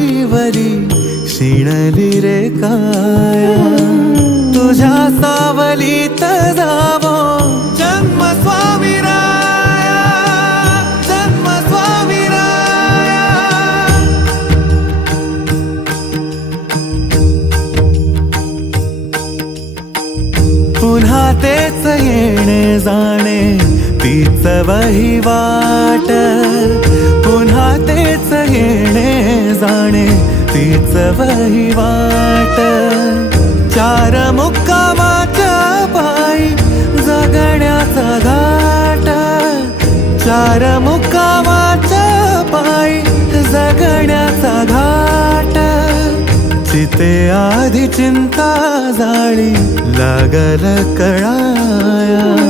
डोईवरी शिणली रे काया? तुझ्या सावलीत जावो. जन्म स्वामी राया जन्म स्वामी राया पुन्हा तेच येणे जाणे तीच वहिवाट पुन्हा म्हणे तीच वहिवाट चार मुक्कामाच्या पायी जगण्याचा घाट. चार मुक्कामाच्या पायी जगण्याचा घाट. चिते आधी चिंता जाळी लागल कळाया.